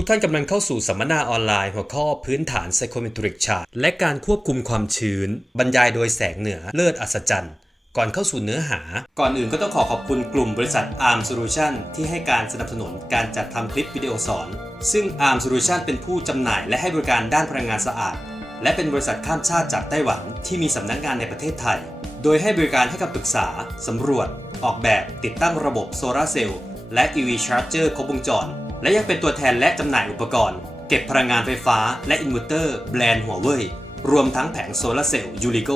ทุกท่านกำลังเข้าสู่สัมมนาออนไลน์หัวข้อพื้นฐาน Psychometric Chart และการควบคุมความชื้นบรรยายโดยแสงเหนือเลิศอัศจรรย์ก่อนเข้าสู่เนื้อหาก่อนอื่นก็ต้องขอบคุณกลุ่มบริษัท ARM Solution ที่ให้การสนับสนุนการจัดทำคลิปวิดีโอสอนซึ่ง ARM Solution เป็นผู้จำหน่ายและให้บริการด้านพลังงานสะอาดและเป็นบริษัทข้ามชาติจากไต้หวันที่มีสำนักงานในประเทศไทยโดยให้บริการให้คำปรึกษาสำรวจออกแบบติดตั้งระบบโซลาร์เซลล์และ EV Charger ครบวงจรและยังเป็นตัวแทนและจำหน่ายอุปกรณ์เก็บพลังงานไฟฟ้าและอินเวอร์เตอร์แบรนด์หัวเว่ยรวมทั้งแผงโซลาร์เซลล์ยูริโก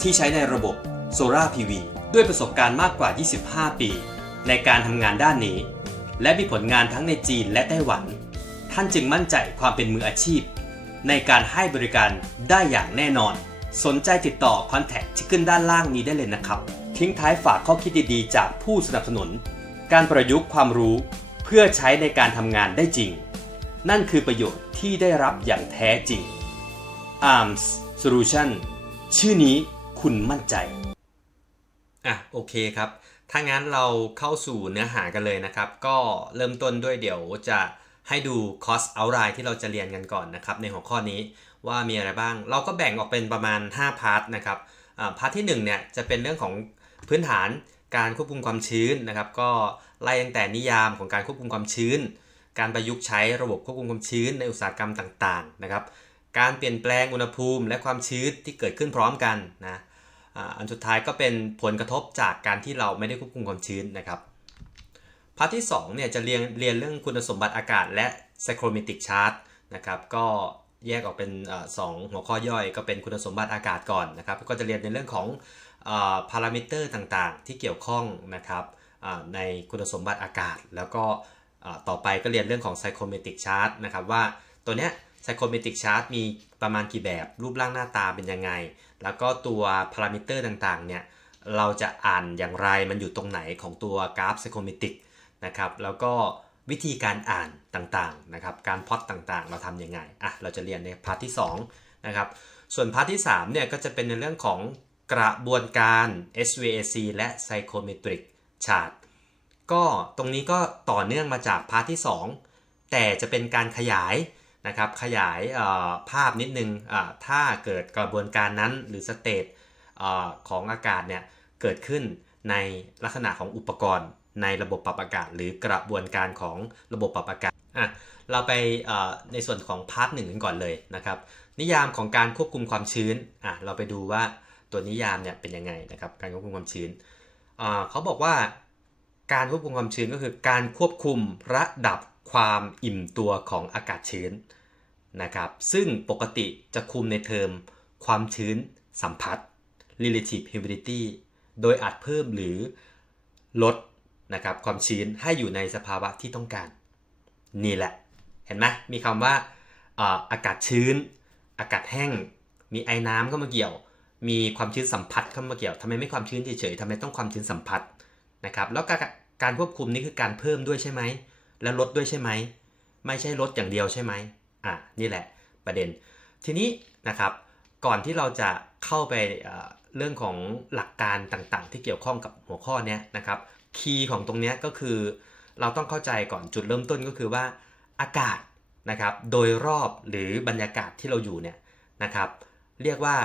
ที่ใช้ในระบบโซลาร์ PV ด้วยประสบการณ์มากกว่า 25 ปีในการทำงานด้านนี้และมีผลงานทั้งในจีนและไต้หวันท่านจึงมั่นใจความเป็นมืออาชีพในการให้บริการได้อย่างแน่นอนสนใจติดต่อคอนแทคที่ขึ้นด้านล่างนี้ได้เลยนะครับทิ้งท้ายฝากข้อคิดดีๆจากผู้สนับสนุนการประยุกต์ความรู้เพื่อใช้ในการทำงานได้จริงนั่นคือประโยชน์ที่ได้รับอย่างแท้จริง ARMS Solution ชื่อนี้คุณมั่นใจโอเคครับถ้างั้นเราเข้าสู่เนื้อหากันเลยนะครับก็เริ่มต้นด้วยเดี๋ยวจะให้ดู Course Outline ที่เราจะเรียนกันก่อนนะครับในหัวข้อนี้ว่ามีอะไรบ้างเราก็แบ่งออกเป็นประมาณ5พาร์ทนะครับพาร์ทที่1เนี่ยจะเป็นเรื่องของพื้นฐานการควบคุมความชื้นนะครับก็ไล่ตั้งแต่นิยามของการควบคุมความชื้นการประยุกต์ใช้ระบบควบคุมความชื้นในอุตสาหกรรมต่างๆนะครับการเปลี่ยนแปลงอุณหภูมิและความชื้นที่เกิดขึ้นพร้อมกันนะอันสุดท้ายก็เป็นผลกระทบจากการที่เราไม่ได้ควบคุมความชื้นนะครับพาร์ทที่2เนี่ยจะเรียนเรื่องคุณสมบัติอากาศและ Psychrometric Chart นะครับก็แยกออกเป็น2หัวข้อย่อยก็เป็นคุณสมบัติอากาศก่อนนะครับก็จะเรียนในเรื่องของพารามิเตอร์ต่างๆที่เกี่ยวข้องนะครับในคุณสมบัติอากาศแล้วก็ต่อไปก็เรียนเรื่องของ Psychometric Chart นะครับว่าตัวเนี้ย Psychometric Chart มีประมาณกี่แบบรูปร่างหน้าตาเป็นยังไงแล้วก็ตัวพารามิเตอร์ต่างๆเนี่ยเราจะอ่านอย่างไรมันอยู่ตรงไหนของตัวกราฟ Psychometric นะครับแล้วก็วิธีการอ่านต่างๆนะครับการพล็อตต่างๆเราทำยังไงเราจะเรียนในพาร์ทที่2นะครับส่วนพาร์ทที่3เนี่ยก็จะเป็นในเรื่องของกระบวนการ SVAC และ Psychometric Chart ก็ตรงนี้ก็ต่อเนื่องมาจากพาร์ทที่2แต่จะเป็นการขยายนะครับขยายภาพนิดนึงถ้าเกิดกระบวนการนั้นหรือสเตจของอากาศเนี่ยเกิดขึ้นในลักษณะของอุปกรณ์ในระบบปรับอากาศหรือกระบวนการของระบบปรับอากาศเราไปในส่วนของพาร์ท1กันก่อนเลยนะครับนิยามของการควบคุมความชื้นเราไปดูว่าตัวนิยามเนี่ยเป็นยังไงนะครับการควบคุมความชื้นเขาบอกว่าการควบคุมความชื้นก็คือการควบคุมระดับความอิ่มตัวของอากาศชื้นนะครับซึ่งปกติจะคุมในเทอมความชื้นสัมผัส relative humidity โดยอาจเพิ่มหรือลดนะครับความชื้นให้อยู่ในสภาวะที่ต้องการนี่แหละเห็นไหมมีคำว่าอากาศชื้นอากาศแห้งมีไอน้ำเข้ามาเกี่ยวมีความชื้นสัมผัสเข้ามาเกี่ยวทำไมไม่ความชื้นเฉยๆทำไมต้องความชื้นสัมผัสนะครับแล้วการควบคุมนี่คือการเพิ่มด้วยใช่ไหมแล้วลดด้วยใช่ไหมไม่ใช่ลดอย่างเดียวใช่ไหมนี่แหละประเด็นทีนี้นะครับก่อนที่เราจะเข้าไปเรื่องของหลักการต่างๆที่เกี่ยวข้องกับหัวข้อนี้นะครับคีย์ของตรงนี้ก็คือเราต้องเข้าใจก่อนจุดเริ่มต้นก็คือว่าอากาศนะครับโดยรอบหรือบรรยากาศที่เราอยู่เนี่ยนะครับเรียกว่า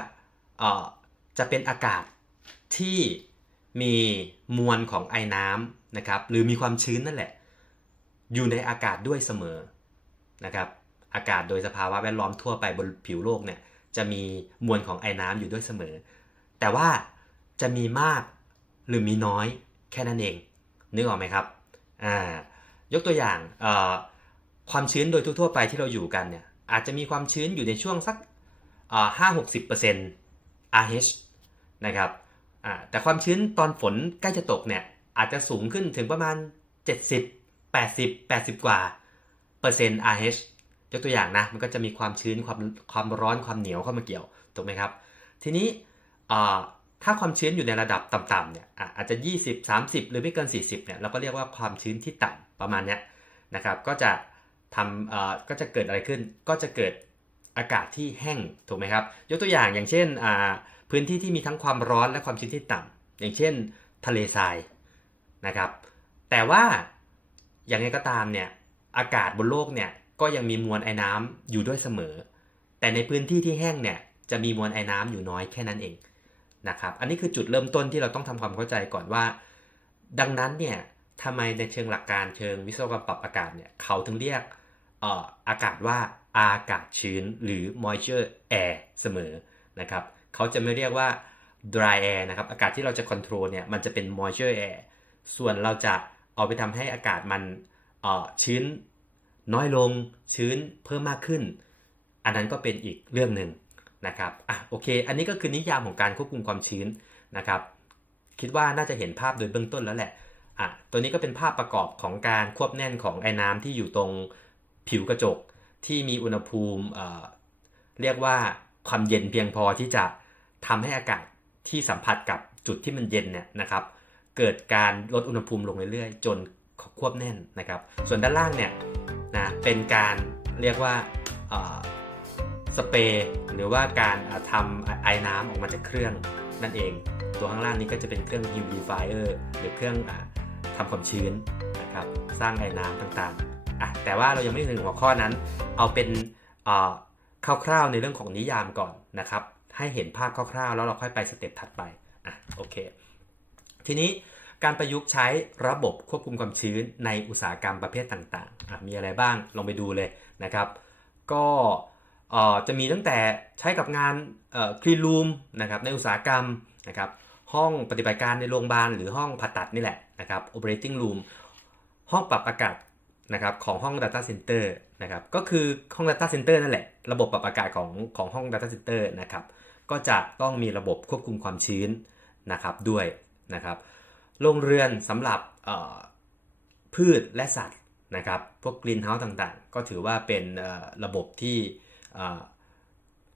จะเป็นอากาศที่มีมวลของไอน้ำนะครับหรือมีความชื้นนั่นแหละอยู่ในอากาศด้วยเสมอนะครับอากาศโดยสภาวะแวดล้อมทั่วไปบนผิวโลกเนี่ยจะมีมวลของไอน้ำอยู่ด้วยเสมอแต่ว่าจะมีมากหรือมีน้อยแค่นั้นเองนึกออกไหมครับยกตัวอย่างความชื้นโดยทั่วไปที่เราอยู่กันเนี่ยอาจจะมีความชื้นอยู่ในช่วงสัก5-60% RH นะครับแต่ความชื้นตอนฝนใกล้จะตกเนี่ยอาจจะสูงขึ้นถึงประมาณ80 กว่าเปอร์เซ็นต์ RH ยกตัวอย่างนะมันก็จะมีความชื้นความร้อนความเหนียวเข้ามาเกี่ยวถูกไหมครับทีนี้ถ้าความชื้นอยู่ในระดับต่ำๆเนี่ยอาจจะ20-30หรือไม่เกิน40เนี่ยเราก็เรียกว่าความชื้นที่ต่ำประมาณเนี้ยนะครับก็จะก็จะเกิดอะไรขึ้นก็จะเกิดอากาศที่แห้งถูกไหมครับยกตัวอย่างเช่นพื้นที่ที่มีทั้งความร้อนและความชื้นที่ต่ำอย่างเช่นทะเลทรายนะครับแต่ว่าอย่างไรก็ตามเนี่ยอากาศบนโลกเนี่ย ก็ยังมีมวลไอน้ำอยู่ด้วยเสมอแต่ในพื้นที่ที่แห้งเนี่ยจะมีมวลไอน้ำอยู่น้อยแค่นั้นเองนะครับอันนี้คือจุดเริ่มต้นที่เราต้องทำความเข้าใจก่อนว่าดังนั้นเนี่ยทำไมในเชิงหลักการเชิงวิศวกรรมปรับอากาศเนี่ยเขาถึงเรียกอากาศว่าอากาศชื้นหรือ moisture air เสมอนะครับเขาจะไม่เรียกว่า dry air นะครับอากาศที่เราจะ control เนี่ยมันจะเป็น moisture air ส่วนเราจะเอาไปทำให้อากาศมันชื้นน้อยลงชื้นเพิ่มมากขึ้นอันนั้นก็เป็นอีกเรื่องหนึ่งนะครับโอเคอันนี้ก็คือนิยามของการควบคุมความชื้นนะครับคิดว่าน่าจะเห็นภาพโดยเบื้องต้นแล้วแหละตัวนี้ก็เป็นภาพประกอบของการควบแน่นของไอ้น้ำที่อยู่ตรงผิวกระจกที่มีอุณหภูมิเรียกว่าความเย็นเพียงพอที่จะทำให้อากาศที่สัมผัสกับจุดที่มันเย็นเนี่ยนะครับเกิดการลดอุณหภูมิลงเรื่อยๆจนควบแน่นนะครับส่วนด้านล่างเนี่ยนะเป็นการเรียกว่าสเปรย์หรือว่าการทำไอ้น้ำออกมาจากเครื่องนั่นเองตัวข้างล่างนี้ก็จะเป็นเครื่อง humidifier หรือเครื่องทำความชื้นนะครับสร้างไอ้น้ำต่างๆแต่ว่าเรายังไม่ถึงหัวข้อนั้นเอาเป็นคร่าวๆในเรื่องของนิยามก่อนนะครับให้เห็นภาพคร่าวๆแล้วเราค่อยไปสเต็ปถัดไปโอเคทีนี้การประยุกต์ใช้ระบบควบคุมความชื้นในอุตสาหกรรมประเภทต่างๆมีอะไรบ้างลองไปดูเลยนะครับก็จะมีตั้งแต่ใช้กับงานclean room นะครับในอุตสาหกรรมนะครับห้องปฏิบัติการในโรงพยาบาลหรือห้องผ่าตัดนี่แหละนะครับ operating room ห้องปรับอากาศนะครับของห้อง data center นะครับก็คือห้อง data center นั่นแหละระบบปรับอากาศของห้อง data center นะครับก็จะต้องมีระบบควบคุมความชื้นนะครับด้วยนะครับโรงเรือนสำหรับพืชและสัตว์นะครับพวก greenhouse ต่างๆก็ถือว่าเป็นระบบที่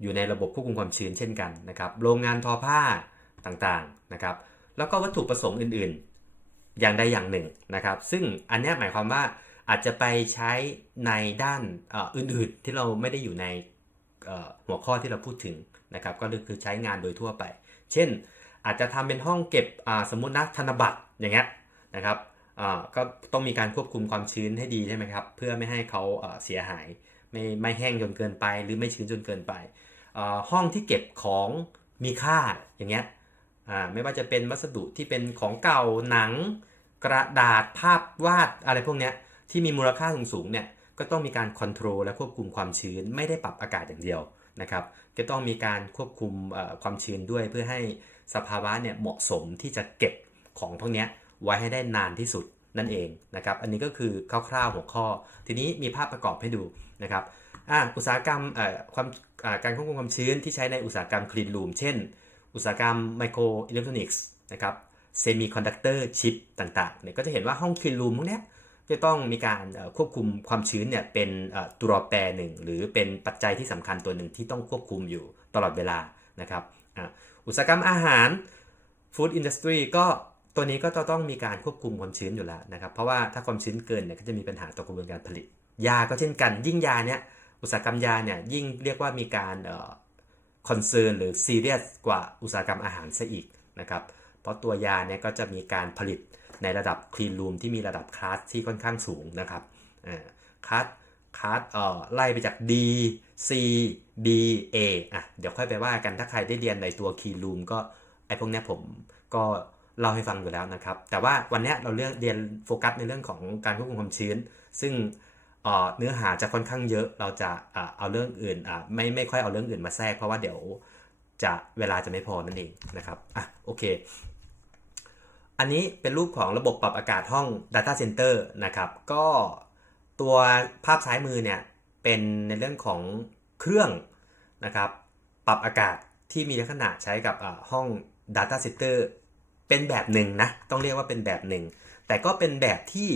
อยู่ในระบบควบคุมความชื้นเช่นกันนะครับโรงงานทอผ้าต่างๆนะครับแล้วก็วัตถุประสงค์อื่นๆอย่างใดอย่างหนึ่งนะครับซึ่งอันนี้หมายความว่าอาจจะไปใช้ในด้านอื่นๆที่เราไม่ได้อยู่ในหัวข้อที่เราพูดถึงนะครับก็คือใช้งานโดยทั่วไปเช่นอาจจะทำเป็นห้องเก็บสมมุตินะธนบัตรอย่างเงี้ยนะครับก็ต้องมีการควบคุมความชื้นให้ดีใช่ไหมครับเพื่อไม่ให้เขาเสียหายไม่แห้งจนเกินไปหรือไม่ชื้นจนเกินไปห้องที่เก็บของมีค่าอย่างเงี้ยไม่ว่าจะเป็นวัสดุที่เป็นของเก่าหนังกระดาษภาพวาดอะไรพวกเนี้ยที่มีมูลค่าสูงๆเนี่ยก็ต้องมีการควบคุมและควบคุมความชื้นไม่ได้ปรับอากาศอย่างเดียวนะครับก็ต้องมีการควบคุมความชื้นด้วยเพื่อให้สภาวะเนี่ยเหมาะสมที่จะเก็บของพวกนี้ไว้ให้ได้นานที่สุดนั่นเองนะครับอันนี้ก็คือคร่าวๆหัวข้อทีนี้มีภาพประกอบให้ดูนะครับอุตสาหกรรมการควบคุมความชื้นที่ใช้ในอุตสาหกรรม clean room เช่นอุตสาหกรรมไมโครอิเล็กทรอนิกส์นะครับเซมิคอนดักเตอร์ชิปต่างๆเนี่ยก็จะเห็นว่าห้อง clean room พวกนี้จะต้องมีการควบคุมความชื้นเนี่ยเป็นตัวแปรหนึ่งหรือเป็นปัจจัยที่สำคัญตัวหนึ่งที่ต้องควบคุมอยู่ตลอดเวลานะครับอุตสาหกรรมอาหาร Food Industry ก็ตัวนี้ก็จะต้องมีการควบคุมความชื้นอยู่แล้วนะครับเพราะว่าถ้าความชื้นเกินเนี่ยก็จะมีปัญหาต่อกระบวนการผลิตยาก็เช่นกันยิ่งยาเนี่ยอุตสาหกรรมยาเนี่ยยิ่งเรียกว่ามีการคอนเซิร์นหรือซีเรียสกว่าอุตสาหกรรมอาหารซะอีกนะครับเพราะตัวยาเนี่ยก็จะมีการผลิตในระดับคลีนรูมที่มีระดับคลาสที่ค่อนข้างสูงนะครับคลาสไล่ไปจาก D C B A เดี๋ยวค่อยไปว่ากันถ้าใครได้เรียนในตัวคลีนรูมก็ไอ้พวกนี้ผมก็เล่าให้ฟังอยู่แล้วนะครับแต่ว่าวันนี้เราเรียนโฟกัสในเรื่องของการควบคุมความชื้นซึ่งเนื้อหาจะค่อนข้างเยอะเราจะเอาเรื่องอื่นไม่ค่อยเอาเรื่องอื่นมาแทรกเพราะว่าเดี๋ยวเวลาจะไม่พอนั่นเองนะครับโอเคอันนี้เป็นรูปของระบบปรับอากาศห้อง Data Center นะครับก็ตัวภาพซ้ายมือเนี่ยเป็นในเรื่องของเครื่องนะครับปรับอากาศที่มีลักษณะใช้กับห้อง Data Center เป็นแบบหนึ่งนะต้องเรียกว่าเป็นแบบหนึ่งแต่ก็เป็นแบบที่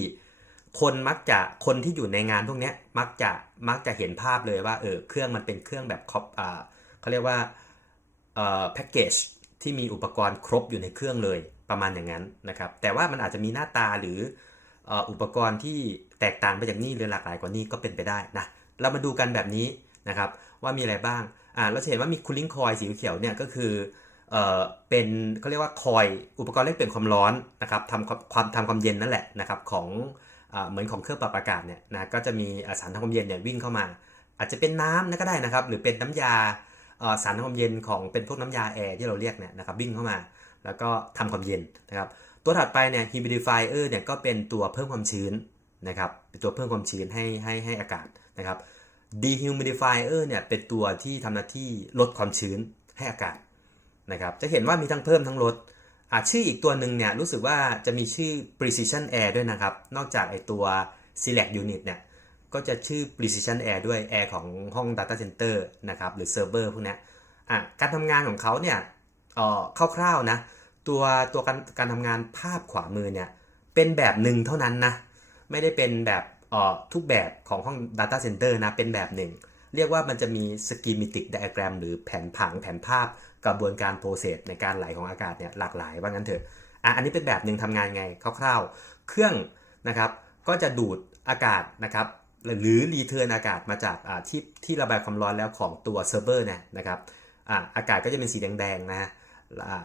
คนที่อยู่ในงานพวกนี้มักจะเห็นภาพเลยว่าเครื่องมันเป็นเครื่องแบบเขาเรียกว่าแพ็กเกจที่มีอุปกรณ์ครบอยู่ในเครื่องเลยประมาณอย่างนั้นนะครับแต่ว่ามันอาจจะมีหน้าตาหรืออุปกรณ์ที่แตกต่างไปจากนี้หรือหลากหลายกว่านี้ก็เป็นไปได้นะเรามาดูกันแบบนี้นะครับว่ามีอะไรบ้างเราจะเห็นว่ามีคูลิ่งคอยสีเขียวเนี่ยก็คือเป็นเขาเรียกว่าคอยอุปกรณ์แลกเปลี่ยนความร้อนนะครับทำความเย็นนั่นแหละนะครับของ เหมือนของเครื่องปรับอากาศเนี่ยนะก็จะมีสารทำความเย็นเนี่ยวิ่งเข้ามาอาจจะเป็นน้ำนะก็ได้นะครับหรือเป็นน้ำยาสารทำความเย็นของเป็นพวกน้ำยาแอร์ที่เราเรียกเนี่ยนะครับวิ่งเข้ามาแล้วก็ทำความเย็นนะครับตัวถัดไปเนี่ย humidifier เนี่ยก็เป็นตัวเพิ่มความชื้นนะครับเป็นตัวเพิ่มความชื้นให้อากาศนะครับ dehumidifier เนี่ยเป็นตัวที่ทำหน้าที่ลดความชื้นให้อากาศนะครับจะเห็นว่ามีทั้งเพิ่มทั้งลดชื่ออีกตัวหนึ่งเนี่ยรู้สึกว่าจะมีชื่อ precision air ด้วยนะครับนอกจากไอตัว select unit เนี่ยก็จะชื่อ precision air ด้วย air ของห้อง data center นะครับหรือ server พวกนี้การทำงานของเขาเนี่ยคร่าวๆนะตัวการทำงานภาพขวามือเนี่ยเป็นแบบหนึ่งเท่านั้นนะไม่ได้เป็นแบบทุกแบบของห้อง data center นะเป็นแบบหนึ่งเรียกว่ามันจะมี schematic diagram หรือแผนผังแผนภาพกระบวนการ process ในการไหลของอากาศเนี่ยหลากหลายว่างั้นเถอะอันนี้เป็นแบบหนึ่งทำงานไงคร่าวๆเครื่องนะครับก็จะดูดอากาศนะครับหรือรีเทิร์นอากาศมาจากที่ระบายความร้อนแล้วของตัวเซิร์ฟเวอร์นะครับอากาศก็จะเป็นสีแดงๆนะ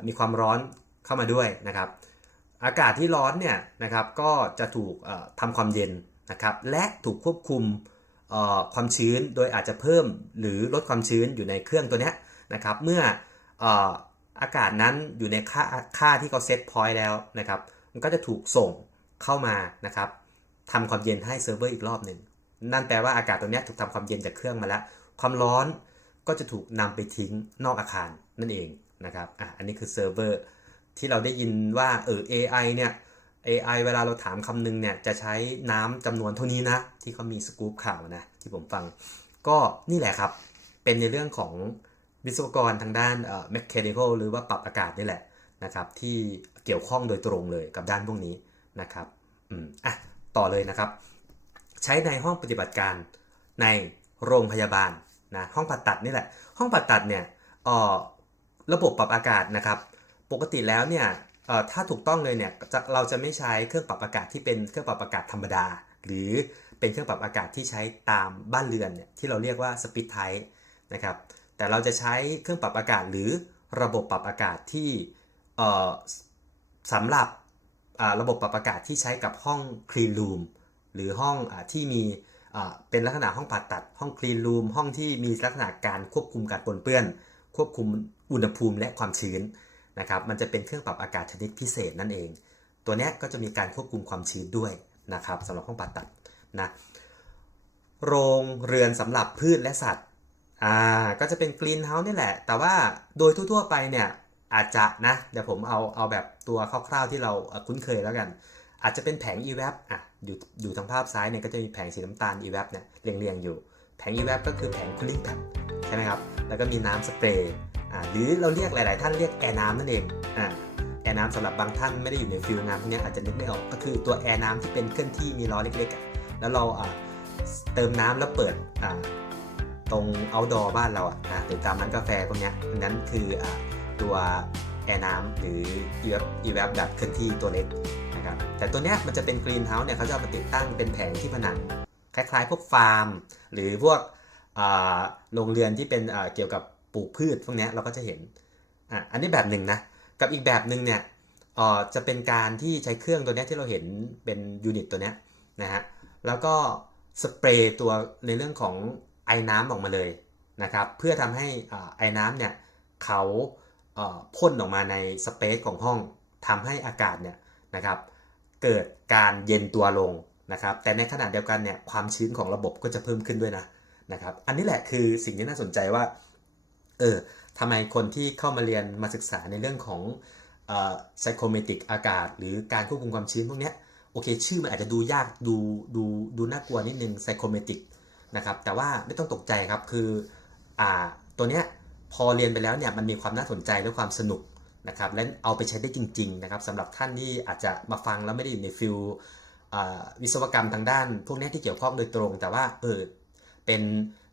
มีความร้อนเข้ามาด้วยนะครับอากาศที่ร้อนเนี่ยนะครับก็จะถูกทำความเย็นนะครับและถูกควบคุมความชื้นโดยอาจจะเพิ่มหรือลดความชื้นอยู่ในเครื่องตัวนี้นะครับเมื่ออากาศนั้นอยู่ในค่าที่เขาเซตพอยต์แล้วนะครับมันก็จะถูกส่งเข้ามานะครับทำความเย็นให้เซิร์ฟเวอร์อีกรอบหนึ่งนั่นแปลว่าอากาศตัวนี้ถูกทำความเย็นจากเครื่องมาแล้วความร้อนก็จะถูกนำไปทิ้งนอกอาคารนั่นเองนะครับอันนี้คือเซิร์ฟเวอร์ที่เราได้ยินว่าAI เนี่ย AI เวลาเราถามคำนึงเนี่ยจะใช้น้ำจำนวนเท่านี้นะที่เขามีสกู๊ปข่าวนะที่ผมฟังก็นี่แหละครับเป็นในเรื่องของวิศวกรทางด้านmechanical หรือว่าปรับอากาศนี่แหละนะครับที่เกี่ยวข้องโดยตรงเลยกับด้านพวกนี้นะครับต่อเลยนะครับใช้ในห้องปฏิบัติการในโรงพยาบาลนะห้องผ่าตัดนี่แหละห้องผ่าตัดเนี่ยระบบปรับอากาศนะครับปกติแล้วเนี่ยถ้าถูกต้องเลยเนี่ยเราจะไม่ใช้เครื่องปรับอากาศที่เป็นเครื่องปรับอากาศธรรมดาหรือเป็นเครื่องปรับอากาศที่ใช้ตามบ้านเรือนเนี่ยที่เราเรียกว่า split type นะครับแต่เราจะใช้เครื่องปรับอากาศหรือระบบปรับอากาศที่สำหรับระบบปรับอากาศที่ใช้กับห้อง clean room หรือห้องที่มีเป็นลักษณะห้องผ่าตัดห้อง clean room ห้องที่มีลักษณะการควบคุมการปนเปื้อนควบคุมอุณหภูมิและความชื้นนะครับมันจะเป็นเครื่องปรับอากาศชนิดพิเศษนั่นเองตัวนี้ก็จะมีการควบคุมความชื้นด้วยนะครับสำหรับห้องผ่าตัดนะโรงเรือนสำหรับพืชและสัตว์ก็จะเป็นกรีนเฮาส์นี่แหละแต่ว่าโดยทั่วๆไปเนี่ยอาจจะนะเดี๋ยวผมเอาแบบตัวคร่าวๆที่เราคุ้นเคยแล้วกันอาจจะเป็นแผง EVAP อยู่ทางภาพซ้ายเนี่ยก็จะมีแผงสีน้ำตาล EVAP เนี่ยเรียงๆอยู่แผง EVAP ก็คือแผง cooling pad ใช่ไหมครับแล้วก็มีน้ำสเปรย์หรือเราเรียกหลายๆท่านเรียกแอร์น้ำนั่นเองแอร์น้ำสำหรับบางท่านไม่ได้อยู่ในฟิลงานพวกนี้อาจจะนึกไม่ออกก็คือตัวแอร์น้ำที่เป็นเคลื่อนที่มีล้อเล็กๆแล้วเราเติมน้ำแล้วเปิดตรง outdoor บ้านเราหรือตามร้านกาแฟพวกนี้นั้นคือตัวแอร์น้ำหรือ EVAP แบบเคลื่อนที่ตัวเล็กนะครับแต่ตัวเนี้ยมันจะเป็น Green House เนี่ยเขาจะเอามาติดตั้งเป็นแผงที่ผนังคล้ายๆพวกฟาร์มหรือพวกโรงเรือนที่เป็นเกี่ยวกับปลูกพืชพวกนี้เราก็จะเห็นอันนี้แบบหนึ่งนะกับอีกแบบหนึ่งเนี่ยจะเป็นการที่ใช้เครื่องตัวนี้ที่เราเห็นเป็นยูนิตตัวนี้นะฮะแล้วก็สเปรย์ตัวในเรื่องของไอ้น้ำออกมาเลยนะครับเพื่อทำให้ไอ้น้ำเนี่ยเขาพ่นออกมาในสเปซของห้องทำให้อากาศเนี่ยนะครับเกิดการเย็นตัวลงนะครับแต่ในขณะเดียวกันเนี่ยความชื้นของระบบก็จะเพิ่มขึ้นด้วยนะครับอันนี้แหละคือสิ่งที่น่าสนใจว่าทำไมคนที่เข้ามาเรียนมาศึกษาในเรื่องของpsychometric อากาศหรือการควบคุมความชื้นพวกนี้โอเคชื่อมันอาจจะดูยากดูน่ากลัวนิดนึง psychometric นะครับแต่ว่าไม่ต้องตกใจครับคือตัวเนี้ยพอเรียนไปแล้วเนี่ยมันมีความน่าสนใจและความสนุกนะครับและเอาไปใช้ได้จริงๆนะครับสำหรับท่านที่อาจจะมาฟังแล้วไม่ได้อยู่ในฟิลวิศวกรรมทางด้านพวกนี้ที่เกี่ยวข้องโดยตรงแต่ว่าเป็น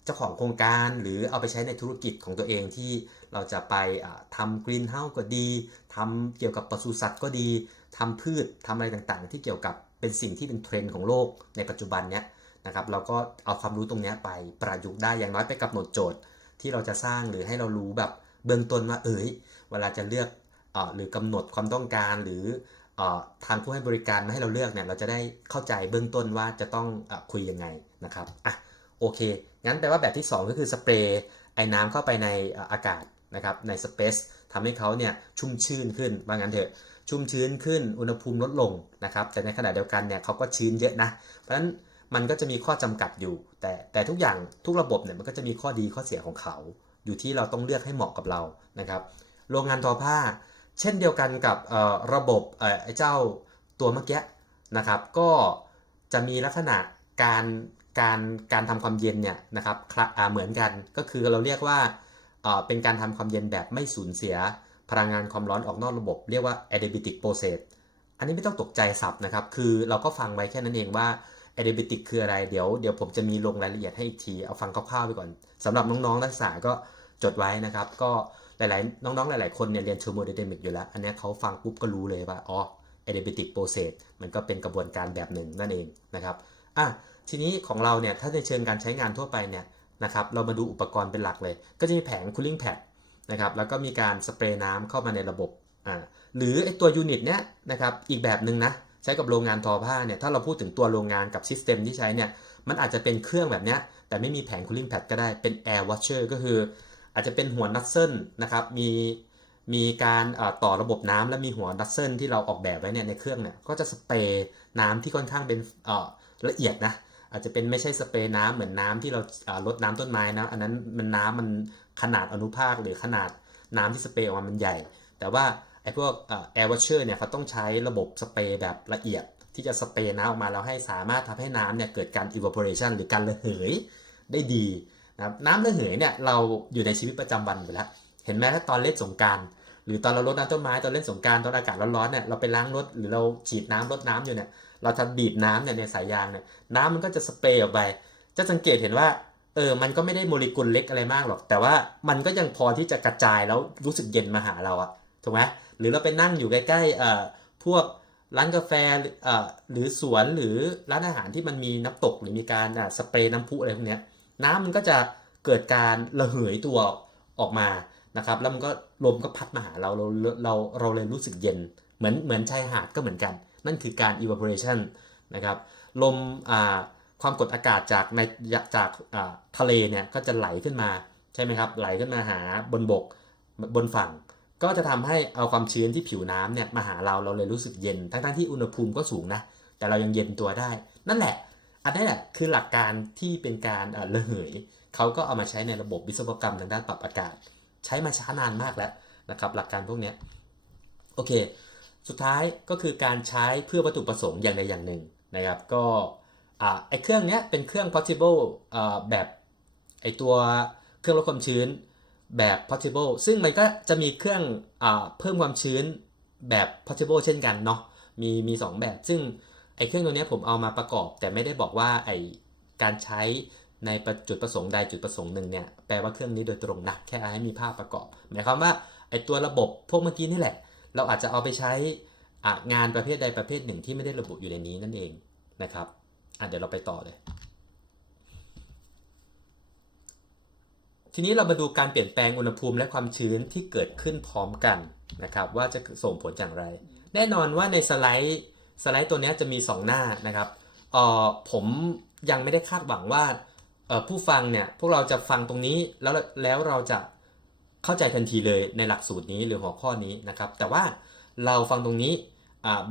เจ้าของโครงการหรือเอาไปใช้ในธุรกิจของตัวเองที่เราจะไปทำกรีนเฮาส์ก็ดีทำเกี่ยวกับปศุสัตว์ก็ดีทำพืชทำอะไรต่างๆที่เกี่ยวกับเป็นสิ่งที่เป็นเทรนด์ของโลกในปัจจุบันเนี้ยนะครับเราก็เอาความรู้ตรงนี้ไปประยุกต์ได้อย่างน้อยไปกำหนดโจทย์ที่เราจะสร้างหรือให้เรารู้แบบเบื้องต้นว่าเวลาจะเลือกหรือกำหนดความต้องการหรือ ทางผู้ให้บริการมาให้เราเลือกเนี่ยเราจะได้เข้าใจเบื้องต้นว่าจะต้องคุยยังไงนะครับโอเคงั้นแปลว่าแบบที่2ก็คือสเปรย์ไอ้น้ำเข้าไปในอากาศนะครับในสเปซทำให้เขาเนี่ยชุ่มชื้นขึ้นว่างั้นเถอะชุ่มชื้นขึ้นอุณหภูมิลดลงนะครับแต่ในขณะเดียวกันเนี่ยเขาก็ชื้นเยอะนะเพราะฉะนั้นมันก็จะมีข้อจำกัดอยู่แต่ทุกอย่างทุกระบบเนี่ยมันก็จะมีข้อดีข้อเสียของเขาอยู่ที่เราต้องเลือกให้เหมาะกับเรานะครับโรงงานทอผ้าเช่นเดียวกันกับระบบไอ้เจ้าตัวเมื่อกี้นะครับก็จะมีลักษณะการทำความเย็นเนี่ยนะครับเหมือนกันก็คือเราเรียกว่าเป็นการทำความเย็นแบบไม่สูญเสียพลังงานความร้อนออกนอกระบบเรียกว่า adiabatic process อันนี้ไม่ต้องตกใจศัพท์นะครับคือเราก็ฟังไว้แค่นั้นเองว่า adiabatic คืออะไรเดี๋ยวผมจะมีลงรายละเอียดให้อีกทีเอาฟังคร่าวๆไปก่อนสำหรับน้องๆนักศึกษาก็จดไว้นะครับก็หลายๆน้องๆหลายๆคนเนี่ยเรียน thermodynamics อยู่แล้วอันนี้เขาฟังปุ๊บก็รู้เลยว่าadiabatic process มันก็เป็นกระบวนการแบบหนึ่งนั่นเองนะครับทีนี้ของเราเนี่ยถ้าในเชิงการใช้งานทั่วไปเนี่ยนะครับเรามาดูอุปกรณ์เป็นหลักเลยก็จะมีแผง cooling pad นะครับแล้วก็มีการสเปรย์น้ำเข้ามาในระบบหรือไอตัวยูนิตเนี้ยนะครับอีกแบบหนึ่งนะใช้กับโรงงานทอผ้าเนี่ยถ้าเราพูดถึงตัวโรงงานกับซิสเต็มที่ใช้เนี่ยมันอาจจะเป็นเครื่องแบบเนี้ยแต่ไม่มีแผง cooling pad ก็ได้เป็น air washer ก็คืออาจจะเป็นหัวนัทเซิลนะครับมีการต่อระบบน้ำและมีหัวนัทเซิลที่เราออกแบบไว้เนี่ยในเครื่องเนี่ยก็จะสเปรย์น้ำที่ค่อนข้างเป็นละเอียดนะอาจจะเป็นไม่ใช่สเปรย์น้ำเหมือนน้ำที่เราลดน้ำต้นไม้นะอันนั้นมันน้ำมันขนาดอนุภาคหรือขนาดน้ำที่สเปรย์ออกมามันใหญ่แต่ว่าไอ้พวกair washer เนี่ยเขาต้องใช้ระบบสเปรย์แบบละเอียดที่จะสเปรย์น้ำออกมาแล้วให้สามารถทำให้น้ำเนี่ยเกิดการ evaporation หรือการระเหยได้ดีนะครับน้ำระเหยเนี่ยเราอยู่ในชีวิตประจำวันไปแล้วเห็นไหมถ้าตอนเล่นสงกรานต์หรือตอนเรารดน้ำต้นไม้ตอนเล่นสงกรานต์ตอนอากาศร้อนๆเนี่ยเราไปล้างรถหรือเราฉีดน้ำรดน้ำอยู่เนี่ยเราทำบีบน้ำเนี่ยในสายยางเนี่ยน้ำมันก็จะสเปรย์ออกไปจะสังเกตเห็นว่ามันก็ไม่ได้โมเลกุลเล็กอะไรมากหรอกแต่ว่ามันก็ยังพอที่จะกระจายแล้วรู้สึกเย็นมาหาเราอะถูกไหมหรือเราไปนั่งอยู่ใกล้ๆพวกร้านกาแฟหรือสวนหรือร้านอาหารที่มันมีน้ำตกหรือมีการสเปรย์น้ำพุอะไรพวกนี้น้ำมันก็จะเกิดการระเหยตัวออกมานะครับแล้วมันก็ลมก็พัดมาหาเราเลยรู้สึกเย็นเหมือนชายหาดก็เหมือนกันนั่นคือการ evaporation นะครับลมความกดอากาศจากทะเลเนี่ยก็จะไหลขึ้นมาใช่ไหมครับไหลขึ้นมาหาบนฝั่งก็จะทำให้เอาความชื้นที่ผิวน้ำเนี่ยมาหาเราเลยรู้สึกเย็นทั้งที่อุณหภูมิก็สูงนะแต่เรายังเย็นตัวได้นั่นแหละอันนี้แหละคือหลักการที่เป็นการระเหยเขาก็เอามาใช้ในระบบวิศวกรรมทางด้านปรับอากาศใช้มาช้านานมากแล้วนะครับหลักการพวกนี้โอเคสุดท้ายก็คือการใช้เพื่อวัตถุประสงค์อย่างใดอย่างหนึ่งนะครับก็ไอเครื่องนี้เป็นเครื่อง portable แบบไอตัวเครื่องลดความชื้นแบบ portable ซึ่งมันก็จะมีเครื่องเพิ่มความชื้นแบบ portable เช่นกันเนาะมี2แบบซึ่งไอเครื่องตัวนี้ผมเอามาประกอบแต่ไม่ได้บอกว่าไอการใช้ในจุดประสงค์ใดจุดประสงค์หนึ่งเนี่ยแปลว่าเครื่องนี้โดยตรงนะแค่ให้มีภาพประกอบหมายความว่าไอตัวระบบพวกเมื่อกี้นี่แหละเราอาจจะเอาไปใช้งานประเภทใดประเภทหนึ่งที่ไม่ได้ระบุอยู่ในนี้นั่นเองนะครับเดี๋ยวเราไปต่อเลยทีนี้เรามาดูการเปลี่ยนแปลงอุณหภูมิและความชื้นที่เกิดขึ้นพร้อมกันนะครับว่าจะส่งผลอย่างไรแน่นอนว่าในสไลด์ตัวนี้จะมี 2 หน้านะครับผมยังไม่ได้คาดหวังว่าผู้ฟังเนี่ยพวกเราจะฟังตรงนี้แล้วเราจะเข้าใจทันทีเลยในหลักสูตรนี้หรือหัวข้อนี้นะครับแต่ว่าเราฟังตรงนี้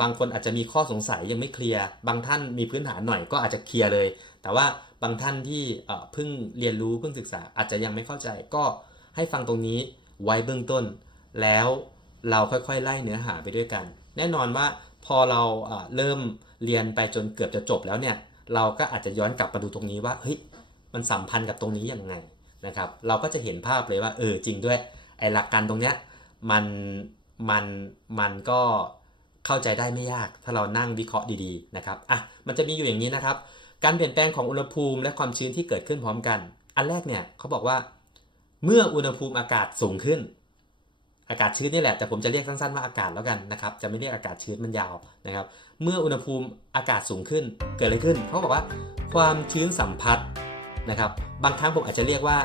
บางคนอาจจะมีข้อสงสัยยังไม่เคลียร์บางท่านมีพื้นฐานหน่อยก็อาจจะเคลียร์เลยแต่ว่าบางท่านที่เพิ่งเรียนรู้เพิ่งศึกษาอาจจะยังไม่เข้าใจก็ให้ฟังตรงนี้ไว้เบื้องต้นแล้วเราค่อยๆไล่เนื้อหาไปด้วยกันแน่นอนว่าพอเราเริ่มเรียนไปจนเกือบจะจบแล้วเนี่ยเราก็อาจจะย้อนกลับมาดูตรงนี้ว่าเฮ้ยมันสัมพันธ์กับตรงนี้ยังไงนะครับเราก็จะเห็นภาพเลยว่าจริงด้วยไอ้หลักการตรงเนี้ยมันก็เข้าใจได้ไม่ยากถ้าเรานั่งวิเคราะห์ดีๆนะครับมันจะมีอยู่อย่างนี้นะครับการเปลี่ยนแปลงของอุณหภูมิและความชื้นที่เกิดขึ้นพร้อมกันอันแรกเนี่ยเขาบอกว่าเมื่ออุณหภูมิอากาศสูงขึ้นอากาศชื้นนี่แหละแต่ผมจะเรียกสั้นๆว่าอากาศแล้วกันนะครับจะไม่เรียกอากาศชื้นมันยาวนะครับเมื่ออุณหภูมิอากาศสูงขึ้นเกิดอะไรขึ้นเขาบอกว่าความชื้นสัมผัสนะครับบางครั้งผมอาจจะเรียกว่า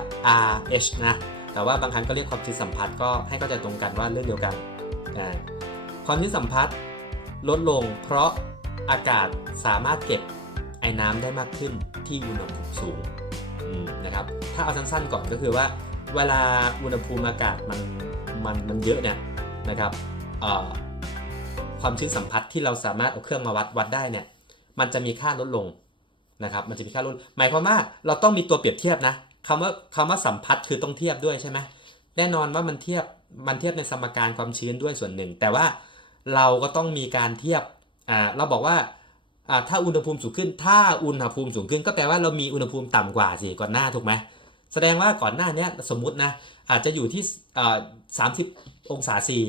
RH นะแต่ว่าบางครั้งก็เรียกความชื้นสัมผัสก็ให้เข้าใจตรงกันว่าเรื่องเดียวกันความชื้นสัมผัส ลดลงเพราะอากาศสามารถเก็บไอ้น้ำได้มากขึ้นที่อุณหภูมิสูงนะครับถ้าเอาสั้นๆก่อนก็คือว่าเวลาอุณหภูมิอากาศมันเยอะเนี่ยนะครับความชื้นสัมผัสที่เราสามารถเอาเครื่องมาวัดได้เนี่ยมันจะมีค่าลดลงนะครับมันจะมีค่าลดหมายความว่าเราต้องมีตัวเปรียบเทียบนะคำว่าสัมผัสคือต้องเทียบด้วยใช่ไหมแน่นอนว่ามันเทียบในสมการความชื้นด้วยส่วนหนึ่งแต่ว่าเราก็ต้องมีการเทียบเราบอกว่าถ้าอุณหภูมิสูงขึ้นก็แปลว่าเรามีอุณหภูมิต่ำกว่าสิก่อนหน้าถูกไหมแสดงว่าก่อนหน้านี้สมมุตินะอาจจะอยู่ที่30 องศาซี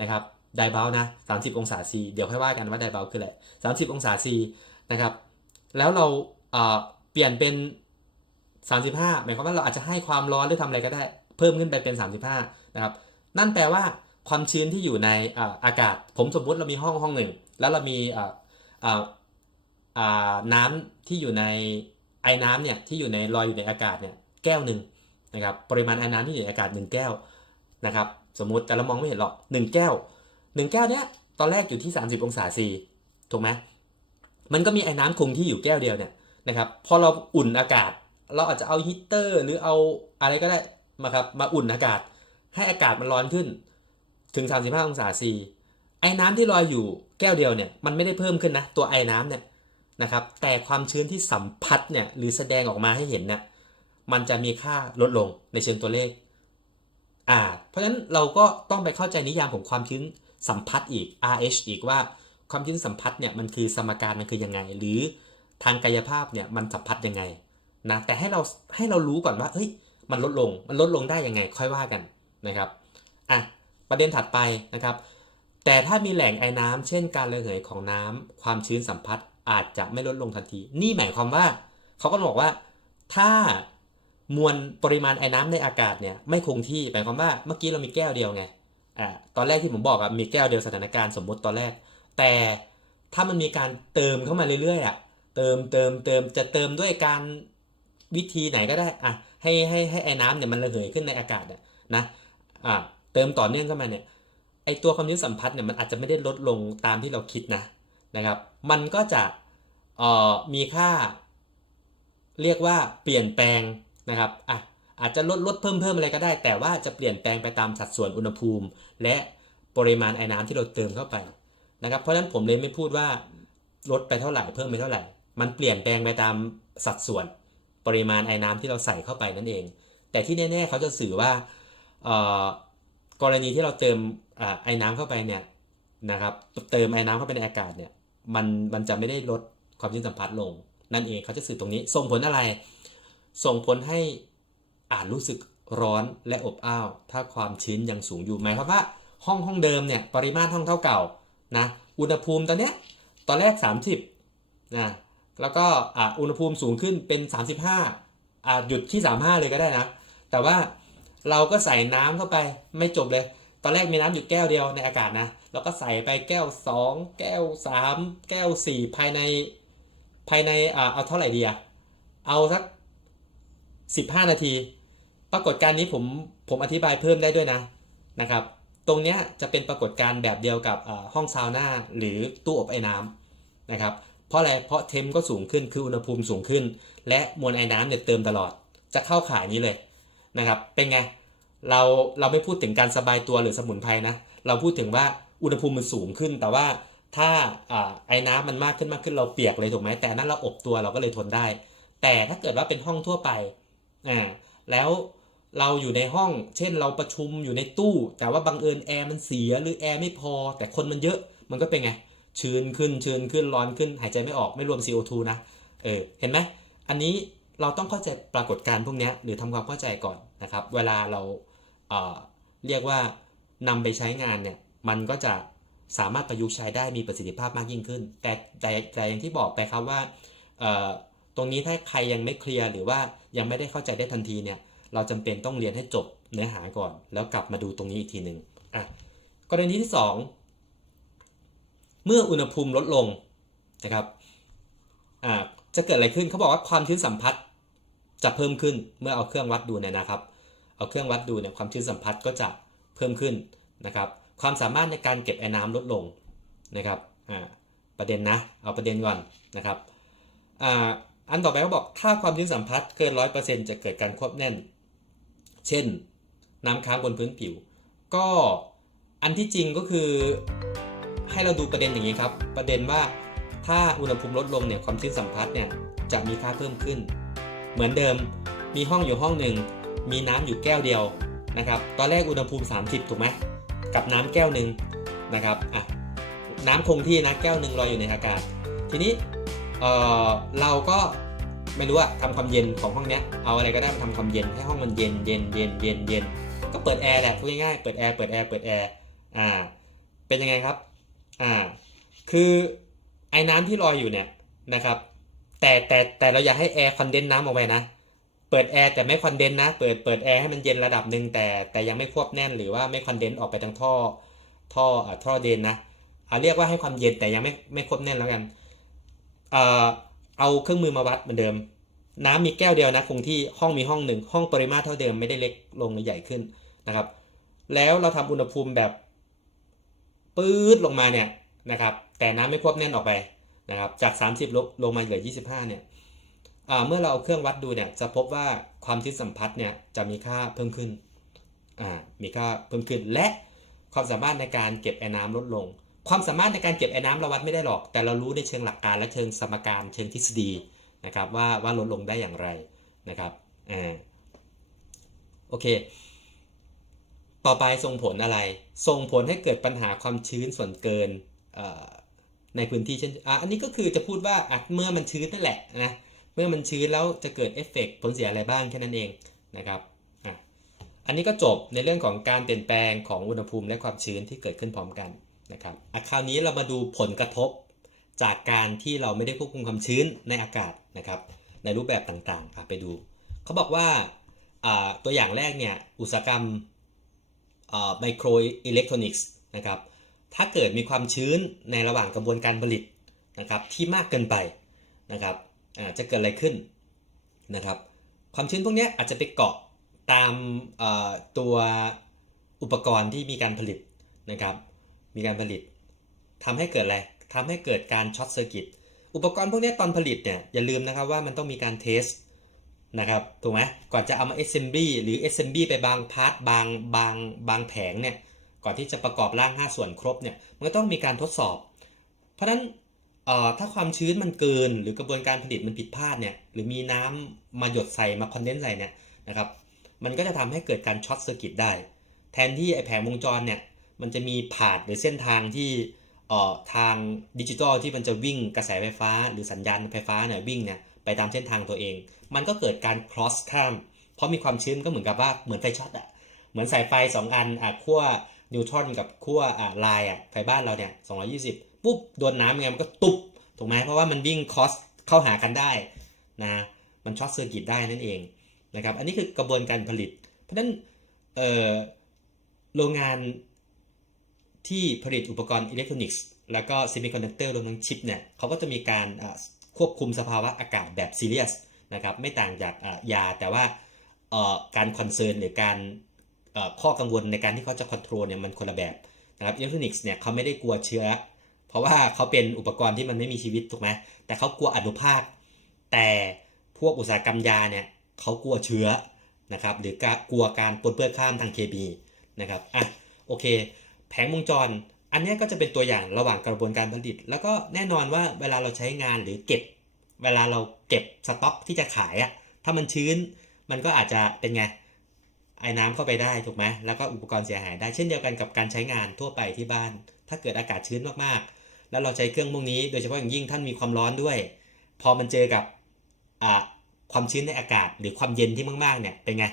นะครับไดเบลนะ30 องศาซีเดี๋ยวค่อยว่ากันว่าไดเบลคืออะไร30 องศาซีนะครับแล้วเราเปลี่ยนเป็น35หมายความว่าเราอาจจะให้ความร้อนหรือทำอะไรก็ได้เพิ่มขึ้นไปเป็น35นะครับนั่นแปลว่าความชื้นที่อยู่ในอากาศผมสมมุติเรามีห้องหนึ่งแล้วเรามีน้ำที่อยู่ในไอ้น้ำเนี่ยที่อยู่ในลอยอยู่ในอากาศเนี่ยแก้วหนึ่งนะครับปริมาณไอ้น้ำที่อยู่ในอากาศ1แก้วนะครับสมมุติแต่เรามองไม่เห็นหรอก1แก้วเนี้ยตอนแรกอยู่ที่30 องศาซีถูกไหมมันก็มีไอ้น้ำคงที่อยู่แก้วเดียวเนี่ยนะครับพอเราอุ่นอากาศเราอาจจะเอาฮีตเตอร์หรือเอาอะไรก็ได้มาอุ่นอากาศให้อากาศมันร้อนขึ้นถึง35 องศาซีไอ้น้ำที่ลอยอยู่แก้วเดียวเนี่ยมันไม่ได้เพิ่มขึ้นนะตัวไอ้น้ำเนี่ยนะครับแต่ความชื้นที่สัมผัสเนี่ยหรือแสดงออกมาให้เห็นเนี่ยมันจะมีค่าลดลงในเชิงตัวเลขเพราะฉะนั้นเราก็ต้องไปเข้าใจนิยามของความชื้นสัมผัสอีก RH อีกว่าความชื้นสัมผัสเนี่ยมันคือสมการมันคือยังไงหรือทางกายภาพเนี่ยมันสัมผัสยังไงนะแต่ให้เรารู้ก่อนว่าเฮ้ยมันลดลงได้ยังไงค่อยว่ากันนะครับประเด็นถัดไปนะครับแต่ถ้ามีแหล่งไอ้น้ำเช่นการระเหยของน้ำความชื้นสัมผัสอาจจะไม่ลดลงทันทีนี่หมายความว่าเขาก็บอกว่าถ้ามวลปริมาณไอ้น้ำในอากาศเนี่ยไม่คงที่หมายความว่าเมื่อกี้เรามีแก้วเดียวไงตอนแรกที่ผมบอกมีแก้วเดียวสถานการณ์สมมติตอนแรกแต่ถ้ามันมีการเติมเข้ามาเรื่อยๆเติมจะเติมด้วยการวิธีไหนก็ได้ให้ไอ้น้ำเนี่ยมันระเหยขึ้นในอากาศนะเติมต่อเนื่องเข้ามาเนี่ยไอตัวความชื้นสัมผัสเนี่ยมันอาจจะไม่ได้ลดลงตามที่เราคิดนะครับมันก็จะมีค่าเรียกว่าเปลี่ยนแปลงนะครับอาจจะลดเพิ่มอะไรก็ได้แต่ว่าจะเปลี่ยนแปลงไปตามสัดส่วนอุณหภูมิและปริมาณไอ้น้ำที่เราเติมเข้าไปนะครับเพราะฉะนั้นผมเลยไม่พูดว่าลดไปเท่าไหร่เพิ่มไปเท่าไหร่มันเปลี่ยนแปลงไปตามสัดส่วนปริมาณไอ้น้ำที่เราใส่เข้าไปนั่นเองแต่ที่แน่ๆเขาจะสื่อว่ากรณีที่เราเติมไอ้น้ำเข้าไปเนี่ยนะครับเติมไอ้น้ำเข้าไปในอากาศเนี่ยมันจะไม่ได้ลดความชื้นสัมผัสลงนั่นเองเขาจะสื่อตรงนี้ส่งผลอะไรส่งผลให้รู้สึกร้อนและอบอ้าวถ้าความชื้นยังสูงอยู่หมายความว่าห้องเดิมเนี่ยปริมาตรห้องเท่าเก่านะอุณหภูมิตอนแรก30นะแล้วก็อุณหภูมิสูงขึ้นเป็น35หยุดที่35เลยก็ได้นะแต่ว่าเราก็ใส่น้ำเข้าไปไม่จบเลยตอนแรกมีน้ำอยู่แก้วเดียวในอากาศนะเราก็ใส่ไปแก้ว2แก้ว3แก้ว4ภายในเอาเท่าไหร่ดีเอาสัก15 นาทีปรากฏการณ์นี้ผมอธิบายเพิ่มได้ด้วยนะครับตรงนี้จะเป็นปรากฏการณ์แบบเดียวกับห้องซาวน่าหรือตู้อบไอ้น้ำนะครับเพราะอะไรเพราะเทมก็สูงขึ้นคืออุณหภูมิสูงขึ้นและมวลไอ้น้ำเนี่ยเติมตลอดจะเข้าข่ายนี้เลยนะครับเป็นไงเราไม่พูดถึงการสบายตัวหรือสมุนไพรนะเราพูดถึงว่าอุณหภูมิมันสูงขึ้นแต่ว่าถ้าไอ้น้ำมันมากขึ้นเราเปียกเลยถูกไหมแต่นั้นเราอบตัวเราก็เลยทนได้แต่ถ้าเกิดว่าเป็นห้องทั่วไปแล้วเราอยู่ในห้องเช่นเราประชุมอยู่ในตู้แต่ว่าบังเอิญแอร์มันเสียหรือแอร์ไม่พอแต่คนมันเยอะมันก็เป็นไงชื้นขึ้นร้อนขึ้นหายใจไม่ออกไม่รวม CO2 นะเห็นไหมอันนี้เราต้องเข้าใจปรากฏการณ์พวกนี้หรือทำความเข้าใจก่อนนะครับเวลาเราเรียกว่านำไปใช้งานเนี่ยมันก็จะสามารถประยุกต์ใช้ได้มีประสิทธิภาพมากยิ่งขึ้นแต่อย่างที่บอกไปครับว่าตรงนี้ถ้าใครยังไม่เคลียร์หรือว่ายังไม่ได้เข้าใจได้ทันทีเนี่ยเราจำเป็นต้องเรียนให้จบเนื้อหาก่อนแล้วกลับมาดูตรงนี้อีกทีหนึ่งกรณีที่2เมื่ออุณหภูมิลดลงนะครับจะเกิดอะไรขึ้นเขาบอกว่าความชื้นสัมผัสจะเพิ่มขึ้นเมื่อเอาเครื่องวัดดูเนี่ยนะครับเอาเครื่องวัดดูเนี่ยความชื้นสัมผัสก็จะเพิ่มขึ้นนะครับความสามารถในการเก็บไอ้น้ำลดลงนะครับ ประเด็นนะเอาประเด็นก่อนนะครับอันต่อไปเขาบอกถ้าความชื้นสัมผัสเกิน 100% จะเกิดการควบแน่นเช่นน้ำค้างบนพื้นผิวก็อันที่จริงก็คือให้เราดูประเด็นอย่างนี้ครับประเด็นว่าถ้าอุณหภูมิลดลงเนี่ยความชื้นสัมผัสเนี่ยจะมีค่าเพิ่มขึ้นเหมือนเดิมมีห้องอยู่ห้องหนึ่งมีน้ำอยู่แก้วเดียวนะครับตอนแรกอุณหภูมิ30ถูกไหมกับน้ำแก้วหนึ่งนะครับน้ำคงที่นะแก้วหนึ่งลอยอยู่ในอากาศทีนี้เราก็ไม่รู้อะทำความเย็นของห้องนี้เอาอะไรก็ได้มาทำความเย็นให้ห้องมันเย็นก็เปิดแอร์แหละพูดง่ายๆเปิดแอร์เป็นยังไงครับคือไอ้น้ำที่ลอยอยู่เนี่ยนะครับแต่เราอย่าให้แอร์คอนเดนซ์น้ำออกไปนะเปิดแอร์แต่ไม่คอนเดนซ์นะเปิดแอร์ให้มันเย็นระดับหนึ่งแต่ยังไม่ควบแน่นหรือว่าไม่คอนเดนซ์ออกไปทางท่อเดนนะเรียกว่าให้ความเย็นแต่ยังไม่ควบแน่นแล้วกันเอาเครื่องมือมาวัดเหมือนเดิมน้ำมีแก้วเดียวนะคงที่ห้องมีห้องหนึ่งห้องปริมาตรเท่าเดิมไม่ได้เล็กลงหรือใหญ่ขึ้นนะครับแล้วเราทำอุณหภูมิแบบปื๊ดลงมาเนี่ยนะครับแต่น้ำไม่ควบแน่นออกไปนะครับจาก30ลงมาเหลือ25เนี่ยเมื่อเราเอาเครื่องวัดดูเนี่ยจะพบว่าความชื้นสัมผัสเนี่ยจะมีค่าเพิ่มขึ้นและความสามารถในการเก็บไอ้น้ำลดลงความสามารถในการเก็บไอ้น้ำเราวัดไม่ได้หรอกแต่เรารู้ในเชิงหลักการและเชิงสมการเชิงทฤษฎีนะครับว่าลดลงได้อย่างไรนะครับโอเคต่อไปส่งผลอะไรส่งผลให้เกิดปัญหาความชื้นส่วนเกินในพื้นที่เช่นอันนี้ก็คือจะพูดว่าเมื่อมันชื้นนั่นแหละนะเมื่อมันชื้นแล้วจะเกิดเอฟเฟกต์ผลเสียอะไรบ้างแค่นั้นเองนะครับอันนี้ก็จบในเรื่องของการเปลี่ยนแปลงของอุณหภูมิและความชื้นที่เกิดขึ้นพร้อมกันนะครับคราวนี้เรามาดูผลกระทบจากการที่เราไม่ได้ควบคุมความชื้นในอากาศนะครับในรูปแบบต่างๆไปดูเขาบอกว่าตัวอย่างแรกเนี่ยอุตสาหกรรมไมโครอิเล็กทรอนิกส์นะครับถ้าเกิดมีความชื้นในระหว่างกระบวนการผลิตนะครับที่มากเกินไปนะครับจะเกิดอะไรขึ้นนะครับความชื้นพวกนี้อาจจะไปเกาะตามตัวอุปกรณ์ที่มีการผลิตนะครับมีการผลิตทำให้เกิดอะไรทำให้เกิดการช็อตเซอร์กิตอุปกรณ์พวกนี้ตอนผลิตเนี่ยอย่าลืมนะครับว่ามันต้องมีการเทสนะครับถูกไหมก่อนจะเอามา assembly หรือ assembly ไปบางพาร์ทบางแผงเนี่ยก่อนที่จะประกอบร่าง5ส่วนครบเนี่ยมันก็ต้องมีการทดสอบเพราะฉะนั้นถ้าความชื้นมันเกินหรือกระบวนการผลิตมันผิดพลาดเนี่ยหรือมีน้ำมาหยดใส่มาคอนเดนซ์ใส่เนี่ยนะครับมันก็จะทำให้เกิดการช็อตเซอร์กิตได้แทนที่ไอ้แผงวงจรเนี่ยมันจะมีพาธหรือเส้นทางที่ทางดิจิตอลที่มันจะวิ่งกระแสไฟฟ้าหรือสัญญาณไฟฟ้าเนี่ยวิ่งเนี่ยไปตามเส้นทางตัวเองมันก็เกิดการ cross ข้ามเพราะมีความชื้นก็เหมือนกับว่าเหมือนไฟช็อตเหมือนสายไฟ2อันขั้วนิวตรอนกับขั้วไลน์ไฟบ้านเราเนี่ย220ปุ๊บโดนน้ำไงมันก็ตุบถูกไหมเพราะว่ามันวิ่ง cross เข้าหากันได้นะมันช็อตเซอร์กิตได้นั่นเองนะครับอันนี้คือกระบวนการผลิตเพราะฉะนั้นโรงงานที่ผลิตอุปกรณ์อิเล็กทรอนิกส์แล้วก็ซิมิคอนดักเตอร์รวมทั้งชิปเนี่ยเขาก็จะมีการควบคุมสภาวะอากาศแบบซีเรียสนะครับไม่ต่างจากยาแต่ว่าการคอนเซิร์นหรือการข้อกังวลในการที่เขาจะคอนโทรลเนี่ยมันคนละแบบนะครับอิเล็กทรอนิกส์เนี่ยเขาไม่ได้กลัวเชื้อเพราะว่าเขาเป็นอุปกรณ์ที่มันไม่มีชีวิตถูกไหมแต่เขากลัวอนุภาคแต่พวกอุตสาหกรรมยาเนี่ยเขากลัวเชื้อนะครับหรือกลัวการปนเปื้อนข้ามทางเคมีนะครับโอเคแผงวงจรอันนี้ก็จะเป็นตัวอย่างระหว่างกระบวนการผลิตแล้วก็แน่นอนว่าเวลาเราใช้งานหรือเวลาเราเก็บสต็อกที่จะขายถ้ามันชื้นมันก็อาจจะเป็นไงไอ้น้ำเข้าไปได้ถูกไหมแล้วก็อุปกรณ์เสียหายได้เช่นเดียวกันกับการใช้งานทั่วไปที่บ้านถ้าเกิดอากาศชื้นมากๆแล้วเราใช้เครื่องพวกนี้โดยเฉพาะอย่างยิ่งท่านมีความร้อนด้วยพอมันเจอกับความชื้นในอากาศหรือความเย็นที่มากๆเนี่ยเป็นไง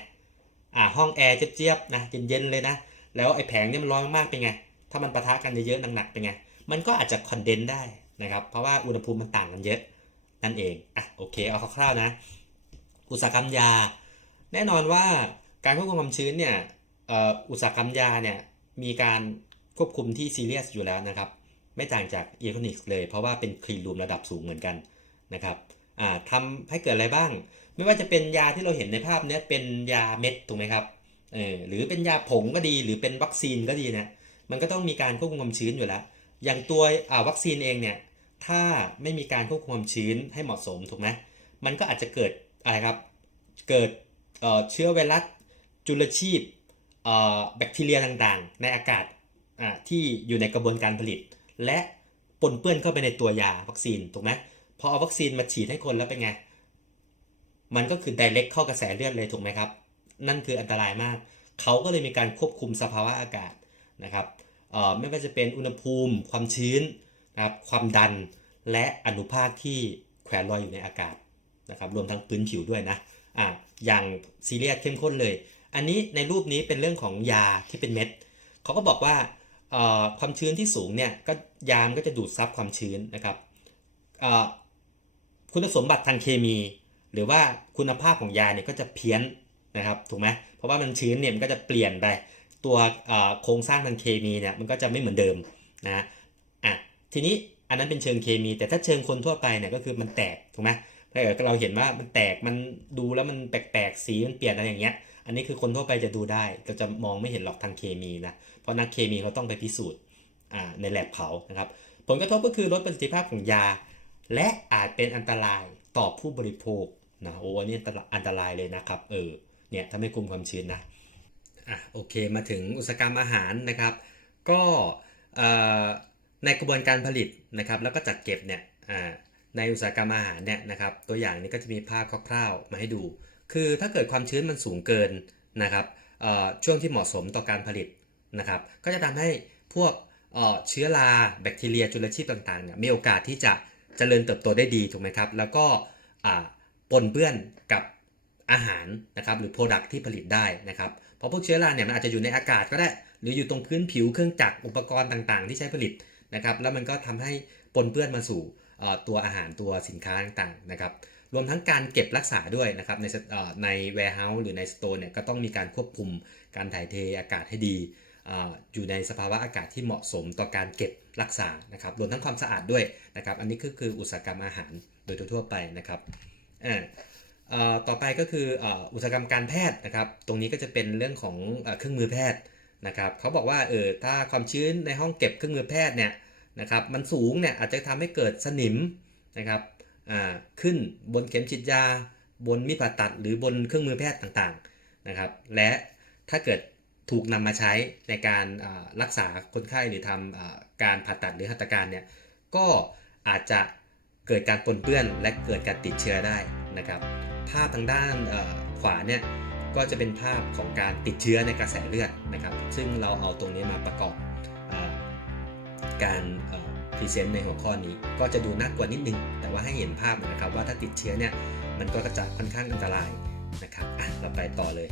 ห้องแอร์เจี๊ยบๆนะเย็นๆเลยนะแล้วไอ้แผงเนี่ยมันร้อนมากเป็นไงถ้ามันปะทะกันเยอะๆหนักๆเป็นไงมันก็อาจจะคอนเดนซ์ได้นะครับเพราะว่าอุณหภูมิมันต่างกันเยอะนั่นเองโอเคเอาคร่าวๆนะอุตสาหกรรมยาแน่นอนว่าการควบคุมความชื้นเนี่ยอุตสาหกรรมยาเนี่ยมีการควบคุมที่ซีเรียสอยู่แล้วนะครับไม่ต่างจากอิเล็กทรอนิกส์เลยเพราะว่าเป็นคลีนรูมระดับสูงเหมือนกันนะครับทำให้เกิดอะไรบ้างไม่ว่าจะเป็นยาที่เราเห็นในภาพนี้เป็นยาเม็ดถูกไหมครับหรือเป็นยาผงก็ดีหรือเป็นวัคซีนก็ดีนะมันก็ต้องมีการควบคุมความชื้นอยู่แล้ว อย่างตัววัคซีนเองเนี่ยถ้าไม่มีการควบคุมความชื้นให้เหมาะสมถูกไหมมันก็อาจจะเกิดอะไรครับเกิดเชื้อไวรัสจุลชีพแบคทีเรียต่างๆในอากาศที่อยู่ในกระบวนการผลิตและปนเปื้อนเข้าไปในตัวยาวัคซีนถูกไหมพอเอาวัคซีนมาฉีดให้คนแล้วเป็นไงมันก็คือ direct เข้ากระแสเลือดเลยถูกไหมครับนั่นคืออันตรายมากเขาก็เลยมีการควบคุมสภาวะอากาศนะครับไม่ว่าจะเป็นอุณหภูมิความชื้นนะครับความดันและอนุภาคที่แขวนลอยอยู่ในอากาศนะครับรวมทั้งพื้นผิวด้วยนะอย่างซีเรียสเข้มข้นเลยอันนี้ในรูปนี้เป็นเรื่องของยาที่เป็นเม็ดเขาก็บอกว่าความชื้นที่สูงเนี่ยก็ยามก็จะดูดซับความชื้นนะครับคุณสมบัติทางเคมีหรือว่าคุณภาพของยาเนี่ยก็จะเพี้ยนนะครับถูกไหมเพราะว่ามันชื้นเนี่ยมันก็จะเปลี่ยนไปตัวโครงสร้างทางเคมีเนี่ยมันก็จะไม่เหมือนเดิมนะทีนี้อันนั้นเป็นเชิงเคมีแต่ถ้าเชิงคนทั่วไปเนี่ยก็คือมันแตกถูกไหมถ้าเราเห็นว่ามันแตกมันดูแล้วมันแปลกๆสีมันเปลี่ยนอะไรอย่างเงี้ยอันนี้คือคนทั่วไปจะดูได้เราจะมองไม่เห็นหรอกทางเคมีนะเพราะนักเคมีเขาต้องไปพิสูจน์ในแลบเขานะครับผลกระทบก็คือลดประสิทธิภาพของยาและอาจเป็นอันตรายต่อผู้บริโภคนะโอ้นี่อันตรายเลยนะครับเนี่ยถ้าไม่คุมความชื้นนะโอเคมาถึงอุตสาหกรรมอาหารนะครับก็ในกระบวนการผลิตนะครับแล้วก็จัดเก็บเนี่ยในอุตสาหกรรมอาหารเนี่ยนะครับตัวอย่างนี้ก็จะมีภาพคร่าวๆมาให้ดูคือถ้าเกิดความชื้นมันสูงเกินนะครับช่วงที่เหมาะสมต่อการผลิตนะครับก็จะทำให้พวกเชื้อราแบคทีเรียจุลชีพต่างๆเนี่ยมีโอกาสที่จะเจริญเติบโตได้ดีถูกไหมครับแล้วก็ปนเปื้อนกับอาหารนะครับหรือ Product ที่ผลิตได้นะครับเพราะพวกเชื้อราเนี่ยมันอาจจะอยู่ในอากาศก็ได้หรืออยู่ตรงพื้นผิวเครื่องจักรอุปกรณ์ต่างๆที่ใช้ผลิตนะครับแล้วมันก็ทำให้ปนเปื้อนมาสู่ตัวอาหารตัวสินค้าต่างๆนะครับรวมทั้งการเก็บรักษาด้วยนะครับใน warehouse หรือใน store เนี่ยก็ต้องมีการควบคุมการถ่ายเทอากาศให้ดีอยู่ในสภาวะอากาศที่เหมาะสมต่อการเก็บรักษานะครับรวมทั้งความสะอาดด้วยนะครับอันนี้คืออุตสาหกรรมอาหารโดยทั่วไปนะครับต่อไปก็คืออุตสาหกรรมการแพทย์นะครับตรงนี้ก็จะเป็นเรื่องของเครื่องมือแพทย์นะครับเขาบอกว่าถ้าความชื้นในห้องเก็บเครื่องมือแพทย์เนี่ยนะครับมันสูงเนี่ยอาจจะทำให้เกิดสนิมนะครับขึ้นบนเข็มฉีดยาบนมีดผ่าตัดหรือบนเครื่องมือแพทย์ต่างๆนะครับและถ้าเกิดถูกนำมาใช้ในการรักษาคนไข้หรือทำการผ่าตัดหรือหัตถการเนี่ยก็อาจจะเกิดการปนเปื้อนและเกิดการติดเชื้อได้นะครับภาพทางด้านขวาเนี่ยก็จะเป็นภาพของการติดเชื้อในกระแสเลือดนะครับซึ่งเราเอาตรงนี้มาประกอบการพรีเซนต์ในหัวข้อนี้ก็จะดูน่ากลัวนิดนึงแต่ว่าให้เห็นภาพนะครับว่าถ้าติดเชื้อเนี่ยมันก็จะค่อนข้างอันตรายนะครับเราไปต่อเลย